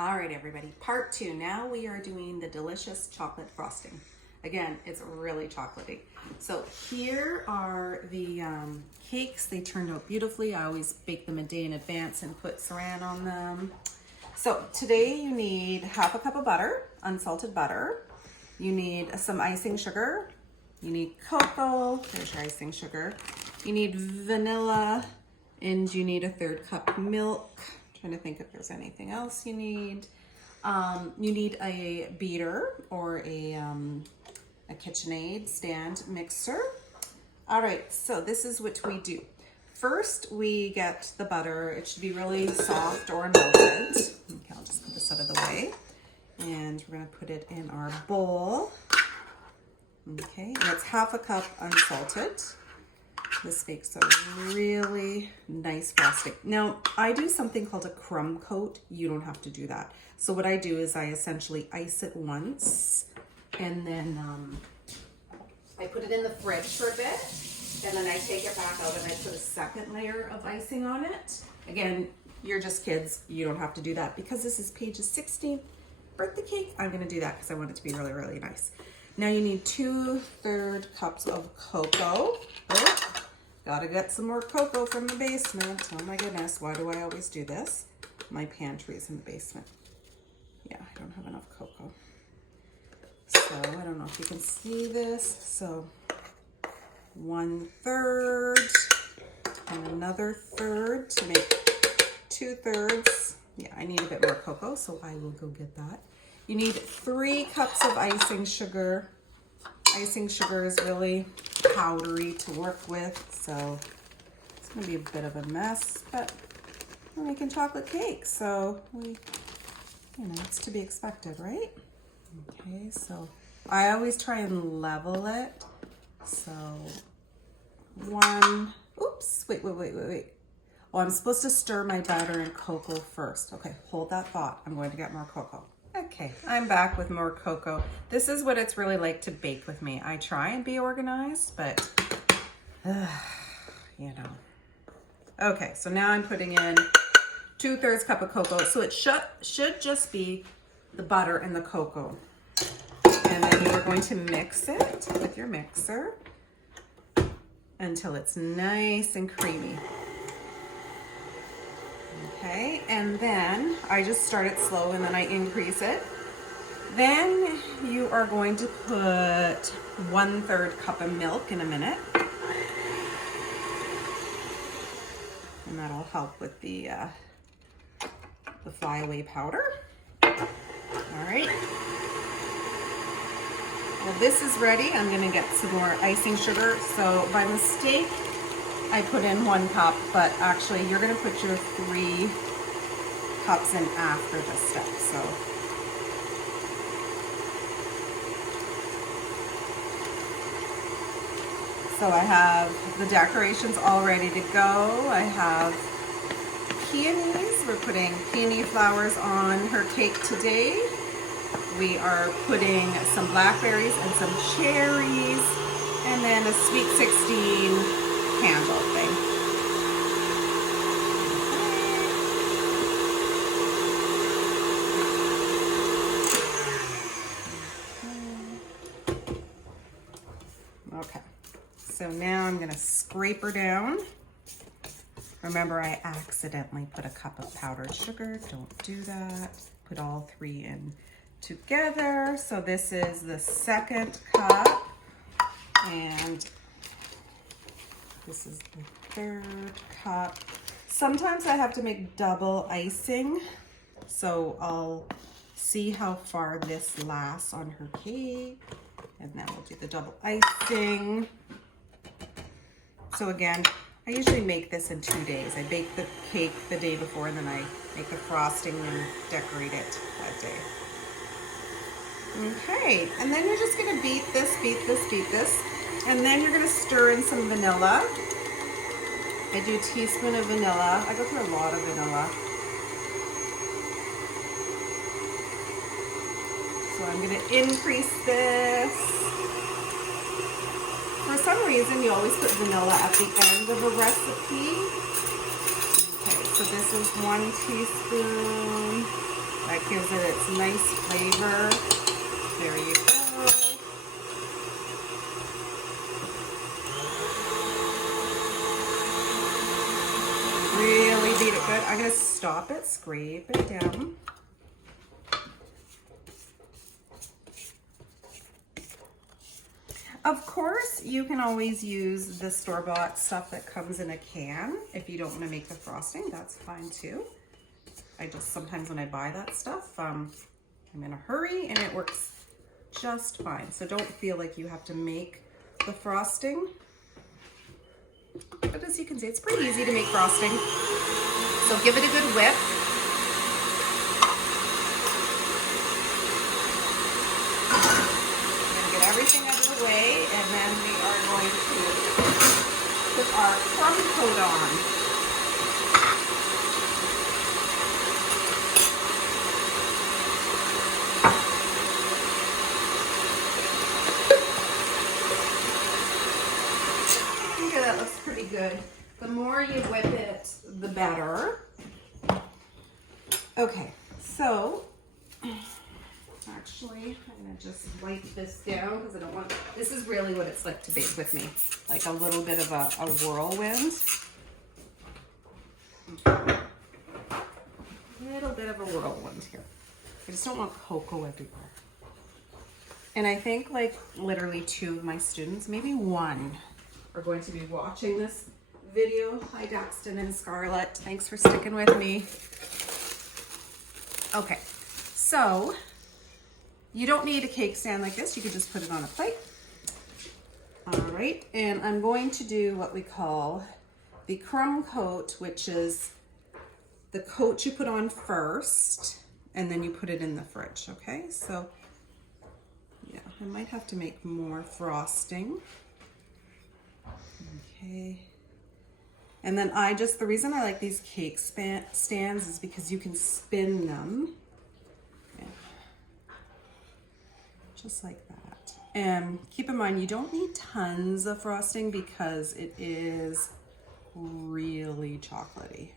All right, everybody, part 2. Now we are doing the delicious chocolate frosting. Again, it's really chocolatey. So here are the cakes. They turned out beautifully. I always bake them a day in advance and put saran on them. So today you need half a cup of butter, unsalted butter. You need some icing sugar. You need cocoa. There's your icing sugar. You need vanilla, and you need a 1/3 cup milk. Trying to think if there's anything else you need. You need a beater or a KitchenAid stand mixer. All right, so this is what we do. First, we get the butter. It should be really soft or melted. Okay, I'll just put this out of the way. And we're gonna put it in our bowl. Okay, and it's half a cup unsalted. This makes a really nice frosting. Now, I do something called a crumb coat. You don't have to do that. So what I do is I essentially ice it once, and then I put it in the fridge for a bit, and then I take it back out and I put a second layer of icing on it. Again, you're just kids. You don't have to do that. Because this is Paige's 16th birthday cake, I'm gonna do that because I want it to be really, really nice. Now you need 2/3 cups of cocoa. Oh, gotta get some more cocoa from the basement. Oh my goodness, why do I always do this? My pantry is in the basement. Yeah, I don't have enough cocoa. So I don't know if you can see this. So 1/3 and another third to make 2/3. Yeah, I need a bit more cocoa, so I will go get that. You need 3 cups of icing sugar. Icing sugar is really powdery to work with, so it's gonna be a bit of a mess, but we're making chocolate cake, so it's to be expected, right? Okay, so I always try and level it. So wait. Oh, I'm supposed to stir my batter in cocoa first. Okay, hold that thought. I'm going to get more cocoa. Okay, I'm back with more cocoa. This is what it's really like to bake with me. I try and be organized, but, Okay, so now I'm putting in 2/3 cup of cocoa. So it should just be the butter and the cocoa. And then you're going to mix it with your mixer until it's nice and creamy. Okay, and then I just start it slow and then I increase it. Then you are going to put 1/3 cup of milk in a minute. And that'll help with the flyaway powder. All right. Well, this is ready. I'm gonna get some more icing sugar. So by mistake, I put in 1 cup, but actually you're gonna put your 3 cups in after this step, So I have the decorations all ready to go. I have peonies. We're putting peony flowers on her cake today. We are putting some blackberries and some cherries, and then a sweet 16 candle thing. Okay, so now I'm gonna scrape her down. Remember, I accidentally put a cup of powdered sugar. Don't do that. Put all 3 in together. So this is the 2nd cup, and this is the 3rd cup. Sometimes I have to make double icing, so I'll see how far this lasts on her cake, and then we'll do the double icing. So again, I usually make this in 2 days. I bake the cake the day before, and then I make the frosting and decorate it that day. Okay, and then you're just gonna beat this, and then you're gonna stir in some vanilla. I do a teaspoon of vanilla. I go through a lot of vanilla. So I'm gonna increase this. For some reason, you always put vanilla at the end of a recipe. Okay, so this is 1 teaspoon. I gives it its nice flavor. There you go. Really beat it good. I'm gonna stop it, scrape it down. Of course, you can always use the store-bought stuff that comes in a can. If you don't want to make the frosting, that's fine too. I just, sometimes when I buy that stuff, I'm in a hurry and it works just fine. So don't feel like you have to make the frosting. But as you can see, it's pretty easy to make frosting. So give it a good whip. Everything out of the way, and then we are going to put our crumb coat on. Okay, that looks pretty good. The more you whip it, the better. Okay, so actually, I'm gonna just wipe this down because I don't want, this is really what it's like to bake with me. Like a little bit of a whirlwind. A little bit of a whirlwind here. I just don't want cocoa everywhere. And I think like literally 2 of my students, maybe 1, are going to be watching this video. Hi Daxton and Scarlett, thanks for sticking with me. Okay, so you don't need a cake stand like this. You could just put it on a plate. All right, and I'm going to do what we call the crumb coat, which is the coat you put on first, and then you put it in the fridge, okay? So, yeah, I might have to make more frosting. Okay. And then the reason I like these cake stands is because you can spin them. Just like that. And keep in mind, you don't need tons of frosting because it is really chocolatey.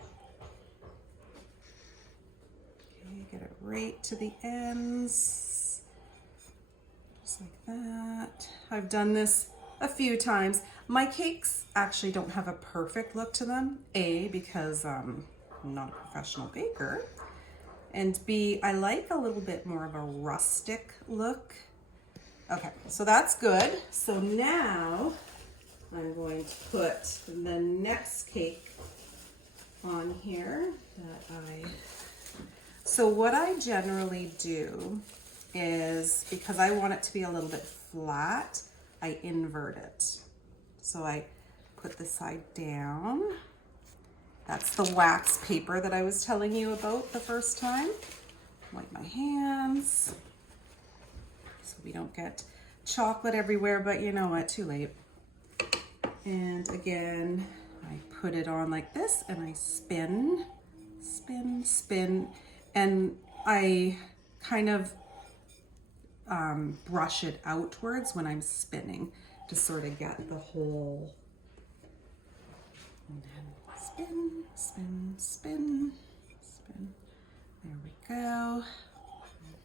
Okay, get it right to the ends. Just like that. I've done this a few times. My cakes actually don't have a perfect look to them. A, because I'm not a professional baker. And B, I like a little bit more of a rustic look. Okay, so that's good. So now I'm going to put the next cake on here so what I generally do is, because I want it to be a little bit flat, I invert it. So I put the side down. That's the wax paper that I was telling you about the first time. Wipe my hands so we don't get chocolate everywhere, but you know what, too late. And again, I put it on like this and I spin, spin, spin, and I kind of brush it outwards when I'm spinning to sort of get the whole, and then spin, spin, spin, spin. There we go.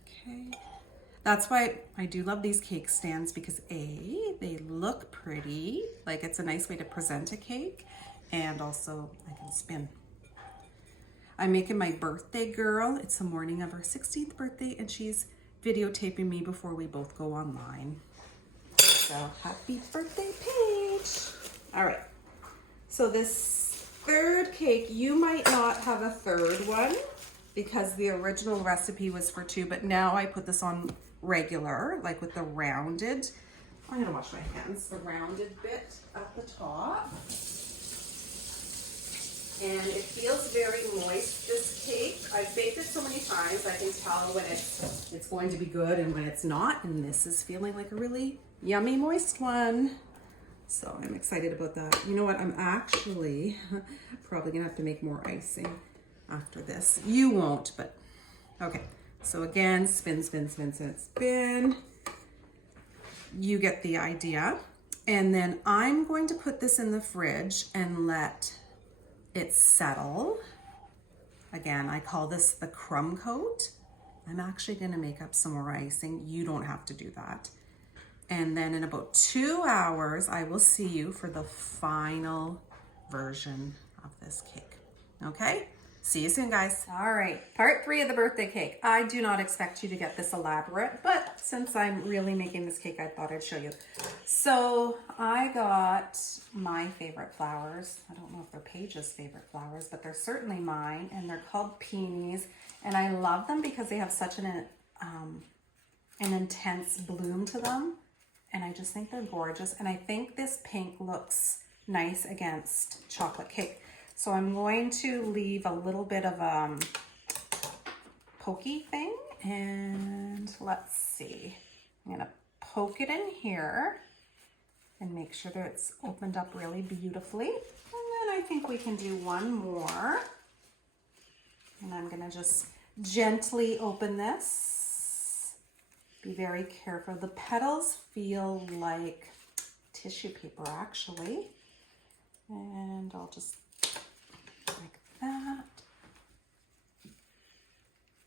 Okay. That's why I do love these cake stands, because A, they look pretty, like it's a nice way to present a cake, and also I can spin. I'm making my birthday girl. It's the morning of her 16th birthday, and she's videotaping me before we both go online. So happy birthday, Paige. All right, so this third cake, you might not have a third one because the original recipe was for 2, but now I put this on regular, like with the rounded, I'm gonna wash my hands, the rounded bit at the top. And it feels very moist, this cake. I've baked it so many times, I can tell when it's going to be good and when it's not. And this is feeling like a really yummy, moist one. So I'm excited about that. You know what, I'm actually probably gonna have to make more icing after this. You won't, but okay. So again, spin, spin, spin, spin, spin. You get the idea. And then I'm going to put this in the fridge and let it settle. Again, I call this the crumb coat. I'm actually gonna make up some more icing. You don't have to do that. And then in about 2 hours, I will see you for the final version of this cake. Okay? See you soon, guys. All right, part 3 of the birthday cake. I do not expect you to get this elaborate, but since I'm really making this cake, I thought I'd show you. So I got my favorite flowers. I don't know if they're Paige's favorite flowers, but they're certainly mine, and they're called peonies. And I love them because they have such an intense bloom to them. And I just think they're gorgeous. And I think this pink looks nice against chocolate cake. So I'm going to leave a little bit of pokey thing, and let's see. I'm gonna poke it in here and make sure that it's opened up really beautifully. And then I think we can do one more. And I'm gonna just gently open this. Be very careful. The petals feel like tissue paper actually. And I'll just like that.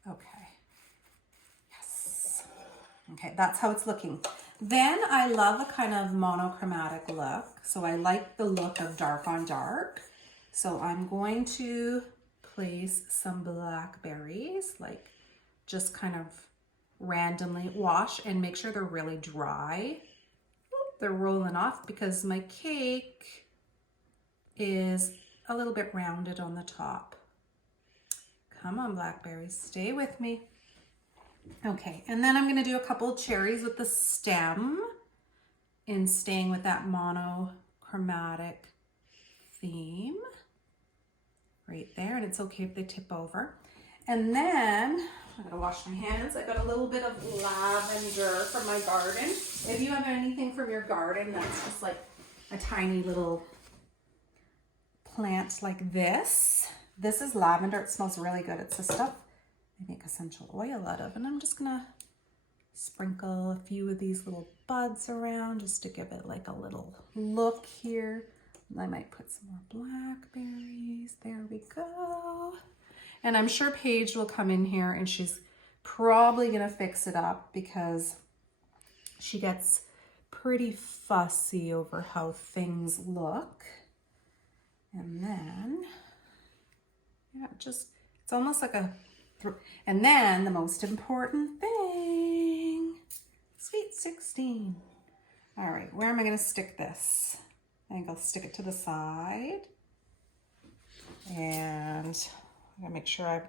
Okay. Yes. Okay, that's how it's looking. Then I love a kind of monochromatic look. So I like the look of dark on dark. So I'm going to place some blackberries, like just kind of randomly wash and make sure they're really dry. Oop, they're rolling off because my cake is a little bit rounded on the top. Come on, blackberries, stay with me. Okay, and then I'm gonna do a couple cherries with the stem in staying with that monochromatic theme right there. And it's okay if they tip over. And then I'm gonna wash my hands. I got a little bit of lavender from my garden. If you have anything from your garden that's just like a tiny little plant like this. This is lavender. It smells really good. It's the stuff I make essential oil out of. And I'm just gonna sprinkle a few of these little buds around just to give it like a little look here. And I might put some more blackberries. There we go. And I'm sure Paige will come in here and she's probably gonna fix it up because she gets pretty fussy over how things look. And then, yeah, just, it's almost like a, and then the most important thing, Sweet 16. All right, where am I gonna stick this? I think I'll stick it to the side. And I'm gonna make sure I'm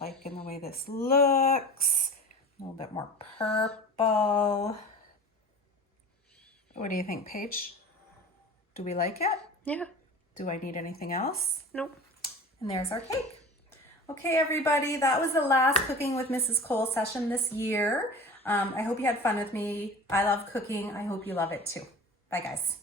liking the way this looks. A little bit more purple. What do you think, Paige? Do we like it? Yeah. Do I need anything else? Nope. And there's our cake. Okay, everybody, that was the last Cooking with Mrs. Cole session this year. I hope you had fun with me. I love cooking. I hope you love it too. Bye, guys.